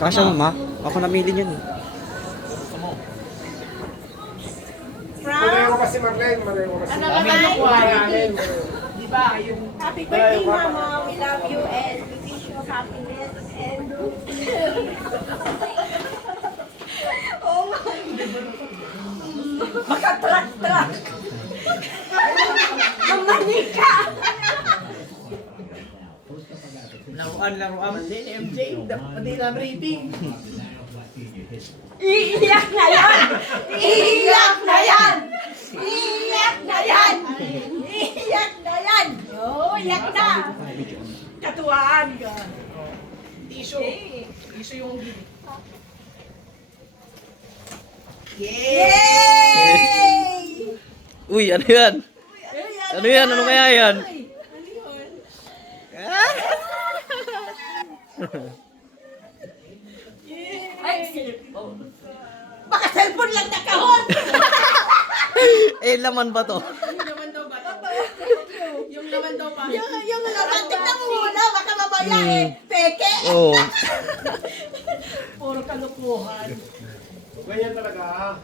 Kasha mo, ma? Ako namili niyan. Mareho kasi Marlene, mareho kasi. Di ba? Yung Happy birthday, Mama. We love you and we wish you happiness and oh my. Makatrak-trak. Mamanika. laruan din, MJ. Pati na rating. Iiyak na yan! Iiyak na yan! Iiyak na yan! Iiyak na yan! Oh, iyak na! Katuwaan ka. Tissue. Tissue yung Yay! Uy, ano yan? Ano yan? Ano kaya yan? Baka cellphone lang na kahon! Eh, laman ba to? Yung laman daw ba? Yung laman daw pa. Yung laman, tignan mo muna, baka mamaya eh. Peke! Oo. Puro kalukuhan. Ganyan talaga.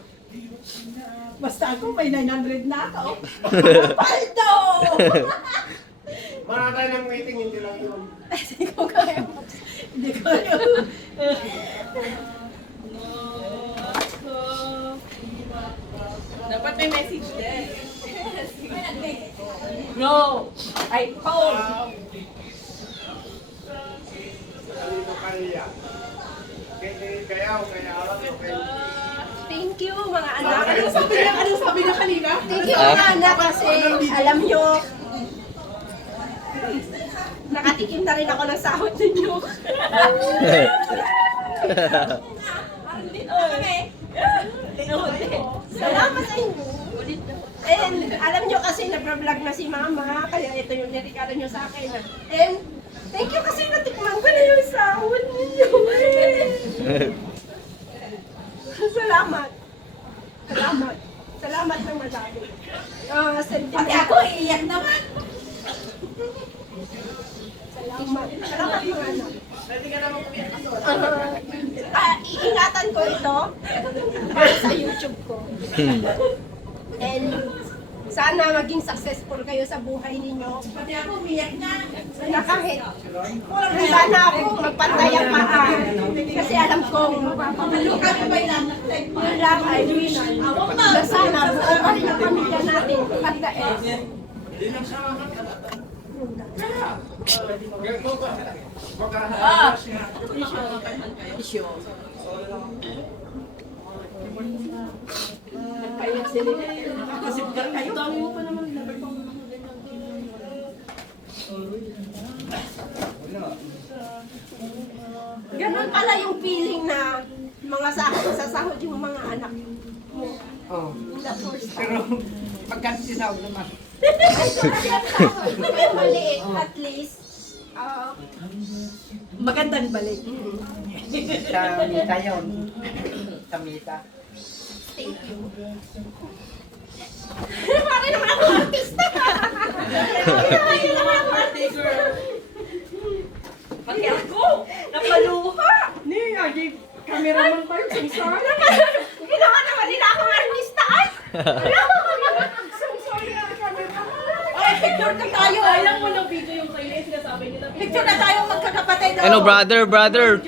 Basta ako may 900 na ako. Paldo! Marami tayo ng meeting, hindi lang yun. Hindi ko kaya. Hindi ko kaya. Dapat may message din. No! Ay, Paul! Kanino kaya? Kaya o kaya alam o kaya? Thank you mga anak. Ano sabi niya kanina? Thank you mga anak kasi alam nyo, nakatikim na rin ako ng sahod ninyo. Salamat sa inyo. And alam nyo kasi nag-vlog na si Mama, kaya ito yung niregalo nyo sa akin. And thank you kasi natikman ko na yung sahod ninyo. Salamat. Salamat. Salamat ng madami. Pati ako, iiyak naman. Salamat. Salamat mga anak. Pwede ka naman kumiyak kaso. Iingatan ko ito para sa YouTube ko. And sana maging successful kayo sa buhay ninyo. Pati ako umiyak na. Na kahit sana ako magpantay ang paa. Kasi alam kong mapapalukan ko ba yun lang I wish na sana buo pa rin ang pamilya natin at the end. Kasi kayo dami mo pa naman. Ganun pala yung feeling na mga sasahod yung mga anak mo. Oh. The first time. Pero pagkat sinawag naman. Maliit at least. Magandang balik. Tamita yun. Tamita. Thank you. Parang naman ako artista. Parang naman ako artista. Pati ako, napaluha. Cameraman pa yung sensor. Ginawa naman nila akong artista. Ay, picture na tayo. Sayang mo ng video yung kayo. Sinasabi nila. Picture na tayo magkakapatid. Ano, brother?